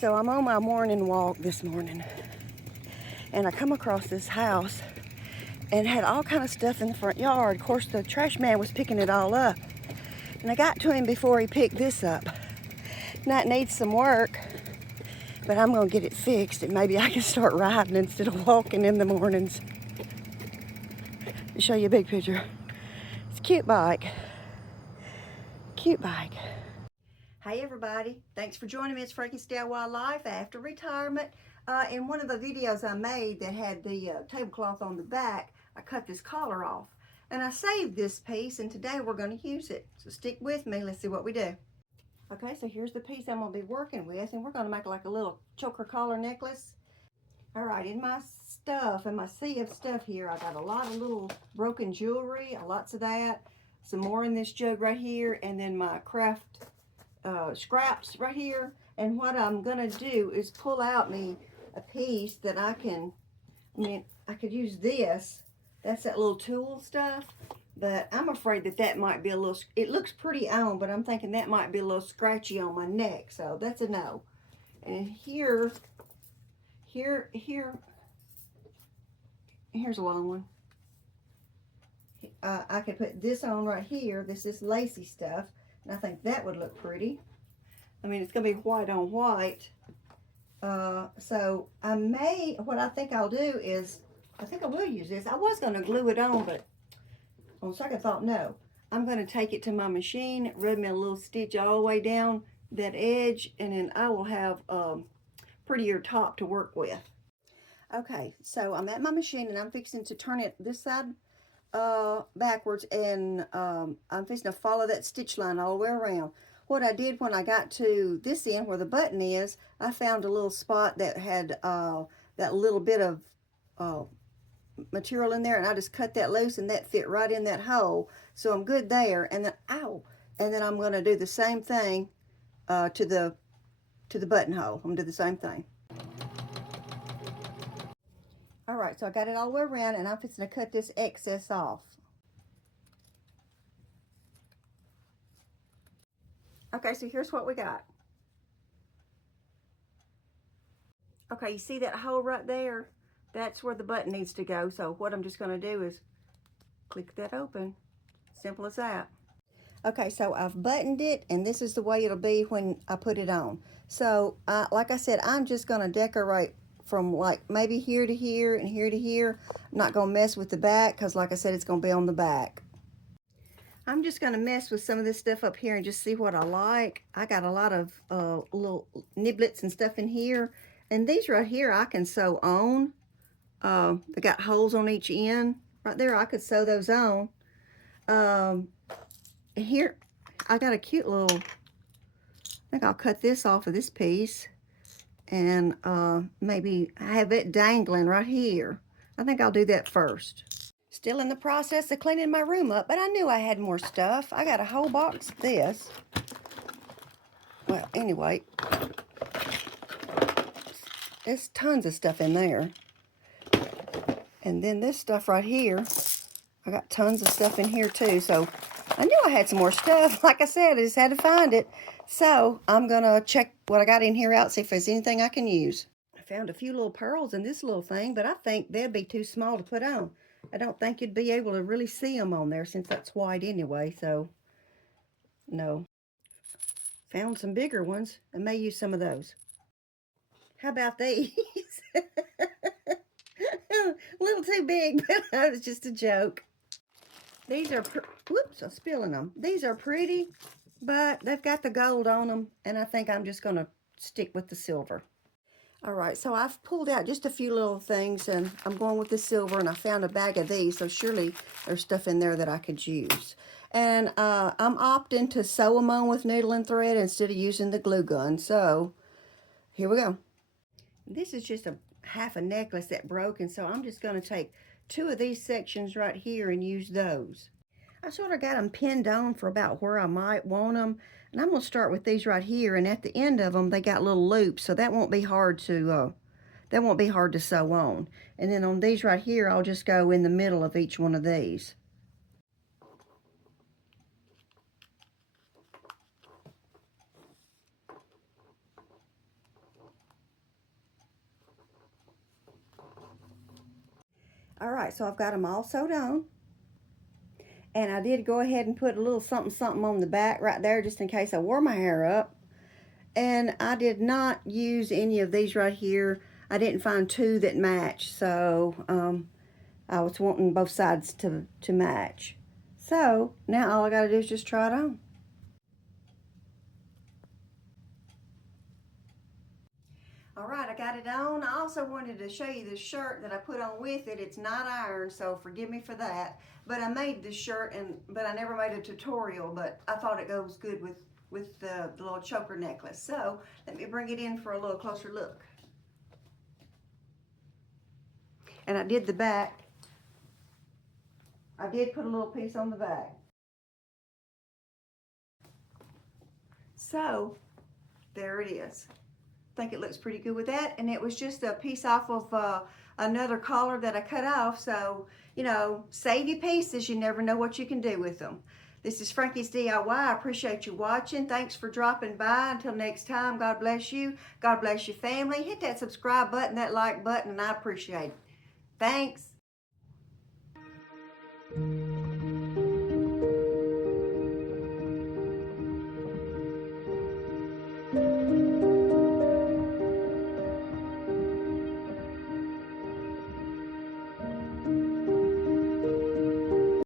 So I'm on my morning walk this morning, and I come across this house and had all kind of stuff in the front yard. Of course, the trash man was picking it all up, and I got to him before he picked this up. Now it needs some work, but I'm gonna get it fixed, and maybe I can start riding instead of walking in the mornings. I'll show you a big picture. It's a cute bike. Cute bike. Hey everybody, thanks for joining me. It's Frankenstein Wildlife after retirement. In one of the videos I made that had the tablecloth on the back, I cut this collar off. And I saved this piece, and today we're going to use it. So stick with me, let's see what we do. Okay, so here's the piece I'm going to be working with, and we're going to make like a little choker collar necklace. All right, in my stuff, in my sea of stuff here, I got a lot of little broken jewelry, lots of that. Some more in this jug right here, and then my craft scraps right here. And what I'm gonna do is pull out me a piece that I could use this. That's that little tool stuff, but I'm afraid that that might be a little, it looks pretty on, but I'm thinking that might be a little scratchy on my neck, so that's a no. And here's a long one. I could put this on right here. This is lacy stuff, and I think that would look pretty. I mean, it's gonna be white on white. So what I think I'll do is, I think I will use this. I was gonna glue it on, but on second thought, no. I'm gonna take it to my machine, rub me a little stitch all the way down that edge, and then I will have a prettier top to work with. Okay, so I'm at my machine and I'm fixing to turn it this side backwards, and I'm fixing to follow that stitch line all the way around. What I did when I got to this end where the button is, I found a little spot that had that little bit of material in there, and I just cut that loose, and that fit right in that hole. So I'm good there. And then and then I'm going to do the same thing to the buttonhole. I'm going to do the same thing. All right, so I got it all the way around, and I'm fixing to cut this excess off. Okay, so here's what we got. Okay, you see that hole right there? That's where the button needs to go. So what I'm just going to do is click that open. Simple as that. Okay, so I've buttoned it, and this is the way it'll be when I put it on. So like I said, I'm just going to decorate from like maybe here to here and here to here. I'm not going to mess with the back because, like I said, it's going to be on the back. I'm just going to mess with some of this stuff up here and just see what I like. I got a lot of little niblets and stuff in here. And these right here I can sew on. They got holes on each end. Right there I could sew those on. Here I got a cute little, I think I'll cut this off of this piece. And maybe have it dangling right here. I think I'll do that first. Still in the process of cleaning my room up, but I knew I had more stuff. I got a whole box of this. Well, anyway, there's tons of stuff in there. And then this stuff right here, I got tons of stuff in here too. So I knew I had some more stuff. Like I said, I just had to find it. So I'm gonna check what I got in here out, see if there's anything I can use. I found a few little pearls in this little thing, but I think they'd be too small to put on. I don't think you'd be able to really see them on there since that's white anyway, so no. Found some bigger ones. I may use some of those. How about these? A little too big, but that was just a joke. These are, whoops, I'm spilling them. These are pretty, but they've got the gold on them, and I think I'm just going to stick with the silver. All right, so I've pulled out just a few little things, and I'm going with the silver, and I found a bag of these, so surely there's stuff in there that I could use. And I'm opting to sew them on with needle and thread instead of using the glue gun, so here we go. This is just a half a necklace that broke, and so I'm just going to take two of these sections right here and use those. I sort of got them pinned on for about where I might want them. And I'm going to start with these right here, and at the end of them, they got little loops, so that won't be hard to sew on. And then on these right here, I'll just go in the middle of each one of these. All right, so I've got them all sewed on. And I did go ahead and put a little something something on the back right there just in case I wore my hair up. And I did not use any of these right here. I didn't find two that match, so I was wanting both sides to match. So now all I gotta do is just try it on. All right, I got it on. I also wanted to show you this shirt that I put on with it. It's not ironed, so forgive me for that. But I made this shirt, but I never made a tutorial, but I thought it goes good with the little choker necklace. So let me bring it in for a little closer look. And I did the back. I did put a little piece on the back. So there it is. I think it looks pretty good with that, and it was just a piece off of another collar that I cut off. So, you know, save your pieces. You never know what you can do with them. This is Frankie's DIY. I appreciate you watching. Thanks for dropping by. Until next time, God bless you. God bless your family. Hit that subscribe button, that like button, and I appreciate it. Thanks.